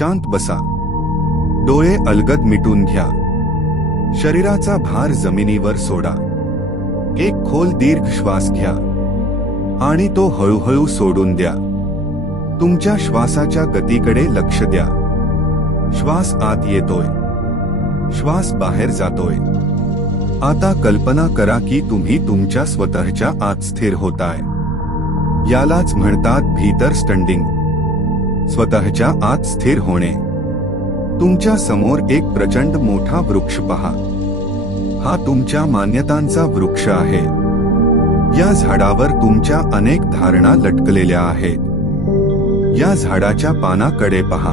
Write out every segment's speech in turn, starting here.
शांत बसा. डोळे अलगद मिटून घ्या. शरीराचा भार जमिनीवर सोडा. एक खोल दीर्घ श्वास घ्या आणि तो हळूहळू सोडून द्या. तुमच्या श्वासाच्या गतीकडे लक्ष द्या. श्वास आत येतोय, श्वास बाहेर जातोय. आता कल्पना करा की तुम्ही तुमच्या स्वतःच्या आत स्थिर होताय. यालाच म्हणतात भीतर स्टँडिंग. स्वतःच्या आत स्थिर होणे. तुमच्या समोर एक प्रचंड मोठा वृक्ष पहा. हा तुमच्या मान्यतांचा वृक्ष आहे. या झाडावर तुमच्या अनेक धारणा लटकलेल्या आहेत. या झाडाच्या पानाकडे पहा.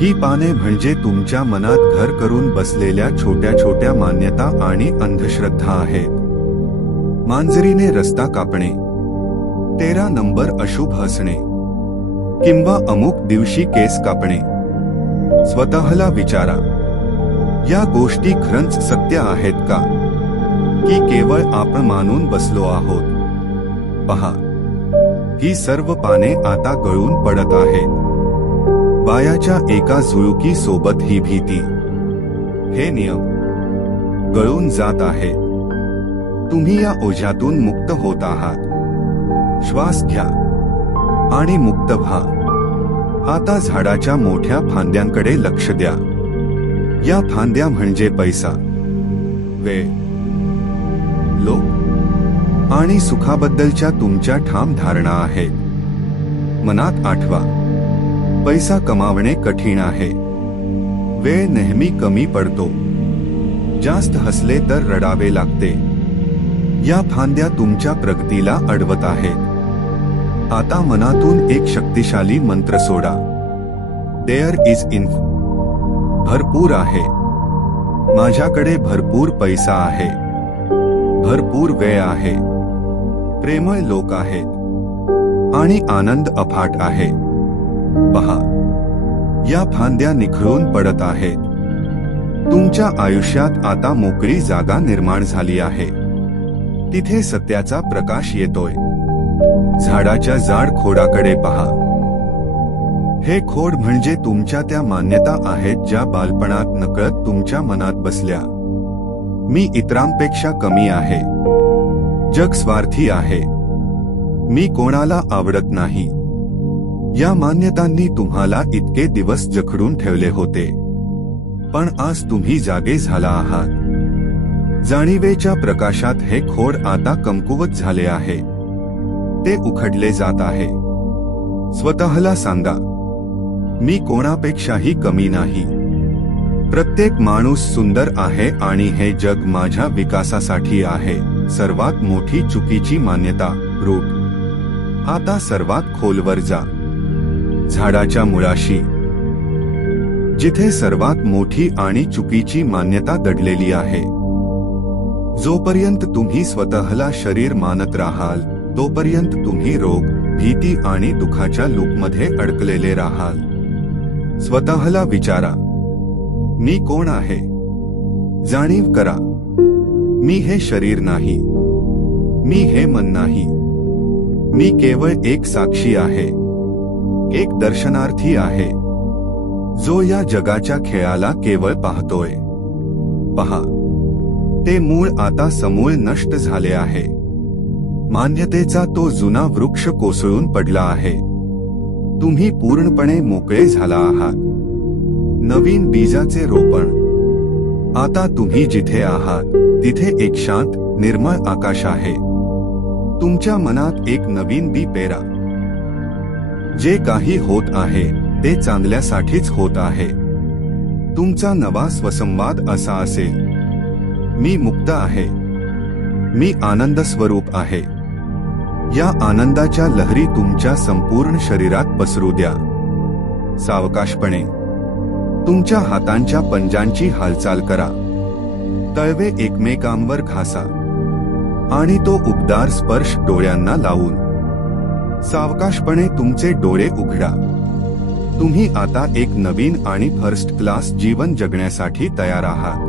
ही पाने म्हणजे तुमच्या मनात घर करून बसलेल्या छोट्या छोट्या मान्यता आणि अंधश्रद्धा आहेत. मांजरीने रस्ता कापणे, 13 नंबर अशुभ असणे, किंवा अमुक दिवशी केस कापणे. स्वतःला विचारा, या गोष्टी खरंच सत्य आहेत का, की केवळ आपण मानून बसलो आहोत? पहा, ही सर्व पाने आता गळून पडत आहेत. वायाच्या एका झुळुकी सोबत ही भीती, हे नियम गळून जात आहेत. तुम्ही या ओझ्यातून मुक्त होत आहात. श्वास घ्या आणि मुक्त व्हा. आता झाडाच्या मोठ्या फांद्यांकडे लक्ष द्या. या फांद्या म्हणजे पैसा, वेळ, लोक आणि सुखाबद्दलच्या तुमच्या ठाम धारणा आहेत. मनात आठवा, पैसा कमावणे कठीण आहे. वेळ नेहमी कमी पडतो. जास्त हसले तर रडावे लागते. या फांद्या तुमच्या प्रगतीला अडवत आहेत. आता मनातून एक शक्तिशाली मंत्र सोडा. There is enough. भरपूर आहे. माझ्याकडे भरपूर पैसा आहे. भरपूर वेळ आहे. प्रेमळ लोक आहेत आणि आनंद अफाट आहे. पहा, या फांद्या निखळून पडत आहेत. तुमच्या आयुष्यात आता मोकळी जागा निर्माण झाली आहे. तिथे सत्याचा प्रकाश येतोय. झाडाच्या जाड खोडाकडे पहा. हे खोड म्हणजे तुमच्या त्या मान्यता आहेत ज्या बालपणात नकळत तुमच्या मनात बसल्या. मी इतरांपेक्षा कमी आहे. जग स्वार्थी आहे. मी कोणाला आवडत नाही. या मान्यतांनी तुम्हाला इतके दिवस जखडून ठेवले होते. पण आज तुम्ही जागे झाला आहात. जाणीवेच्या प्रकाशात हे खोड आता कमकुवत झाले आहे. ते उखडले जात आहे. स्वतःला सांगा, मी कोणापेक्षाही कमी नाही. प्रत्येक माणूस सुंदर आहे आणि हे जग माझ्या विकासासाठी आहे. सर्वात मोठी चुकीची मान्यता, रूट. आता सर्वात खोलवर जा. झाडाच्या मुळाशी, जिथे सर्वात मोठी आणि चुकीची मान्यता दडलेली आहे. जोपर्यंत तुम्ही स्वतःला शरीर मानत राहाल, तोपर्यंत तुम्ही रोग, भीती आणि दुःखाच्या लूपमध्ये अडकलेले राहाल. स्वतःला विचारा, मी कोण आहे? जाणीव करा, मी हे शरीर नाही. मी हे मन नाही. मी केवळ एक साक्षी आहे. एक दर्शनार्थी आहे, जो या जगाच्या खेळाला केवळ पाहतोय. पहा, ते मूळ आता समूळ नष्ट झाले आहे. मान्यतेचा तो जुना वृक्ष कोसळून पडला आहे. तुम्ही पूर्णपणे मोकळे झाला आहात. नवीन बीजाचे रोपण. आता तुम्ही जिथे आहात तिथे एक शांत, निर्मळ आकाश आहे. तुमच्या मनात एक नवीन बी पेरा. जे काही होत आहे ते चांगल्यासाठीच होत आहे. तुमचा नवा स्वसंवाद असा असेल, मी मुक्त आहे. मी आनंद स्वरूप आहे. या आनंदाच्या लहरी तुमच्या संपूर्ण शरीरात पसरू द्या. सावकाशपणे तुमच्या हातांच्या पंजांची हालचाल करा. तळवे एकमेकांवर घासा आणि तो उबदार स्पर्श डोळ्यांना लावून सावकाशपणे तुमचे डोळे उघडा. तुम्ही आता एक नवीन आणि फर्स्ट क्लास जीवन जगण्यासाठी तयार आहात.